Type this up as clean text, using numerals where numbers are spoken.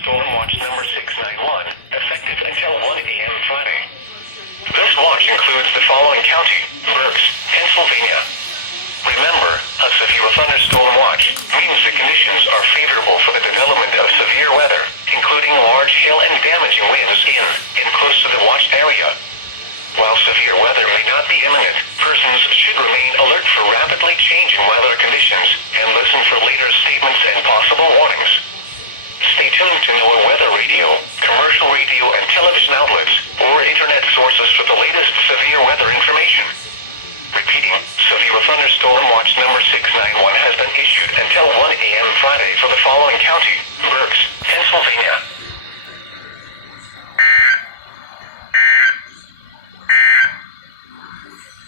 Thunderstorm Watch number 691, effective until 1 a.m. Friday. This watch includes the following county: Berks, Pennsylvania. Remember, a severe thunderstorm watch means the conditions are favorable for the development of severe weather, including large hail and damaging winds in and close to the watched area. While severe weather may not be imminent, persons should remain alert for rapidly changing weather conditions and listen for later statements and possible warnings. Stay tuned to NOAA weather radio, commercial radio and television outlets, or internet sources for the latest severe weather information. Repeating, severe thunderstorm watch number 691 has been issued until 1 a.m. Friday for the following county: Berks, Pennsylvania.